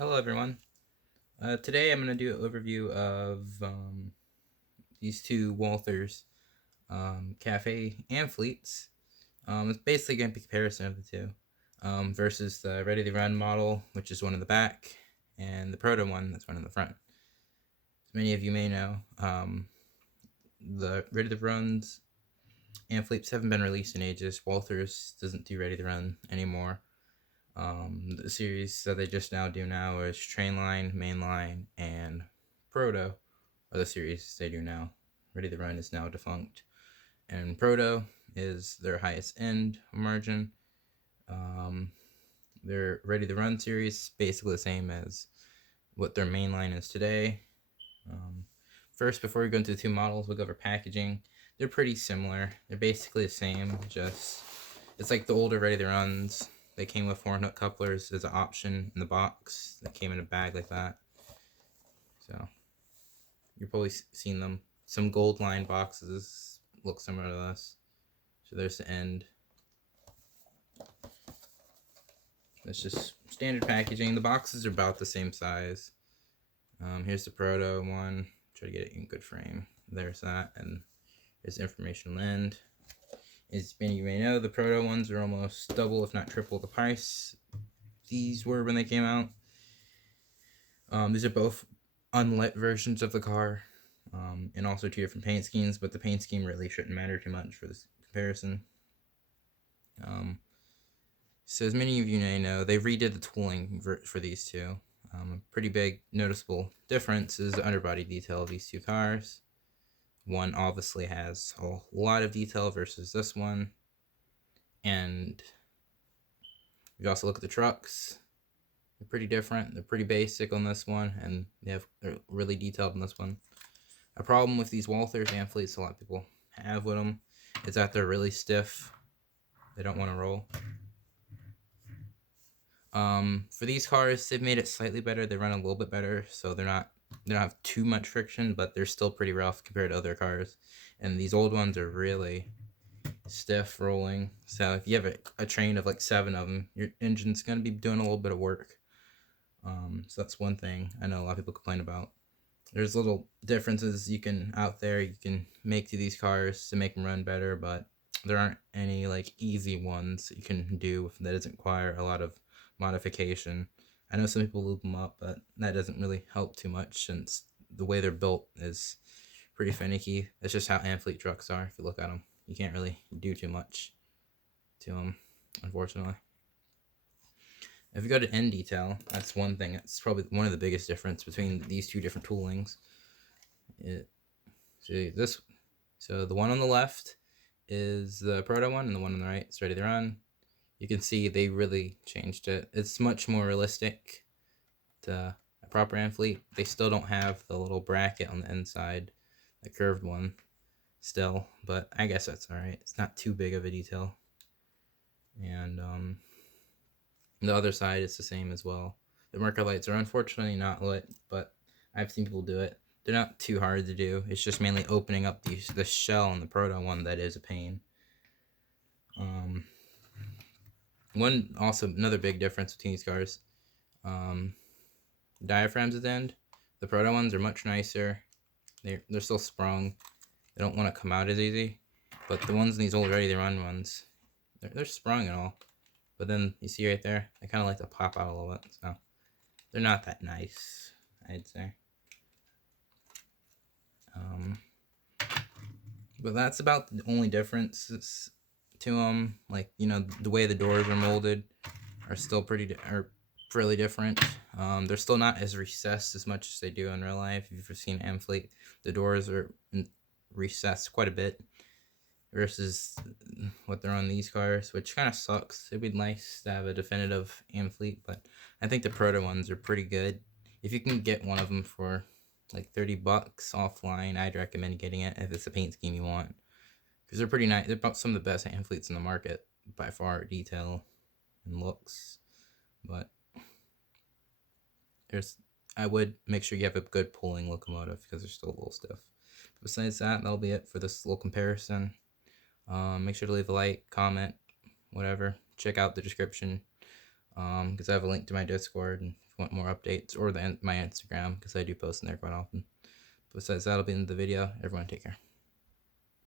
Hello everyone. Today I'm going to do an overview of these two Walthers Cafe Amphiletes. It's basically going to be a comparison of the two versus the Ready to Run model, which is one in the back, and the Proto one that's one in the front. As many of you may know, the Ready to Runs Amphiletes haven't been released in ages. Walthers doesn't do Ready to Run anymore. The series that they just now do now is Trainline, Mainline, and Proto are the series they do now. Ready to Run is now defunct, and Proto is their highest end margin. Their Ready to Run series basically the same as what their mainline is today. First, before we go into the two models, we'll go over packaging. They're pretty similar. They're basically the same, just it's like the older Ready to Runs. They came with 4-nut couplers as an option in the box. That came in a bag like that. So you've probably seen them. Some gold line boxes look similar to this. So there's the end. That's just standard packaging. The boxes are about the same size. Here's the Proto one. Try to get it in good frame. There's that, and there's the information end. As many of you may know, the Proto ones are almost double, if not triple, the price these were when they came out. These are both unlit versions of the car, and also two different paint schemes, but the paint scheme really shouldn't matter too much for this comparison. So as many of you may know, they redid the tooling for these two. A pretty big noticeable difference is the underbody detail of these two cars. One obviously has a lot of detail versus this one. And if you also look at the trucks, they're pretty different. They're pretty basic on this one, and they're really detailed on this one. A problem with these Walthers Amphiletes a lot of people have with them is that they're really stiff. They don't want to roll. For these cars, they've made it slightly better. They run a little bit better, so they don't have too much friction, but they're still pretty rough compared to other cars. And these old ones are really stiff rolling. So if you have a train of like 7 of them, your engine's gonna be doing a little bit of work. So that's one thing I know a lot of people complain about. There's little differences you can make to these cars to make them run better, but there aren't any like easy ones that you can do that doesn't require a lot of modification. I know some people loop them up, but that doesn't really help too much since the way they're built is pretty finicky. That's just how Amfleet trucks are. If you look at them, you can't really do too much to them, unfortunately. If you go to end detail, that's one thing. That's probably one of the biggest difference between these two different toolings. So the one on the left is the Proto one, and the one on the right is Ready to Run. You can see they really changed it. It's much more realistic to a proper Amphlete. They still don't have the little bracket on the inside, the curved one still, but I guess that's alright. It's not too big of a detail. And the other side is the same as well. The marker lights are unfortunately not lit, but I've seen people do it. They're not too hard to do. It's just mainly opening up the shell on the Proto one that is a pain. Another big difference between these cars, diaphragms at the end. The Proto ones are much nicer. They're still sprung. They don't want to come out as easy, but the ones in these old Ready to Run ones, they're sprung and all. But then you see right there, they kind of like to pop out a little bit, so they're not that nice, I'd say. But that's about the only differences to them. Like, you know, the way the doors are molded are still really different. They're still not as recessed as much as they do in real life. If you've seen Amphlete, the doors are recessed quite a bit versus what they're on these cars, which kind of sucks. It'd be nice to have a definitive Amphlete, but I think the Proto ones are pretty good. If you can get one of them for like $30 offline, I'd recommend getting it if it's a paint scheme you want, because they're pretty nice. They're about some of the best Amphiletes in the market by far, detail and looks. But I would make sure you have a good pulling locomotive because they're still a little stiff. Besides that, that'll be it for this little comparison. Make sure to leave a like, comment, whatever. Check out the description because I have a link to my Discord, and if you want more updates, or my Instagram, because I do post in there quite often. Besides, that'll be in the video. Everyone take care.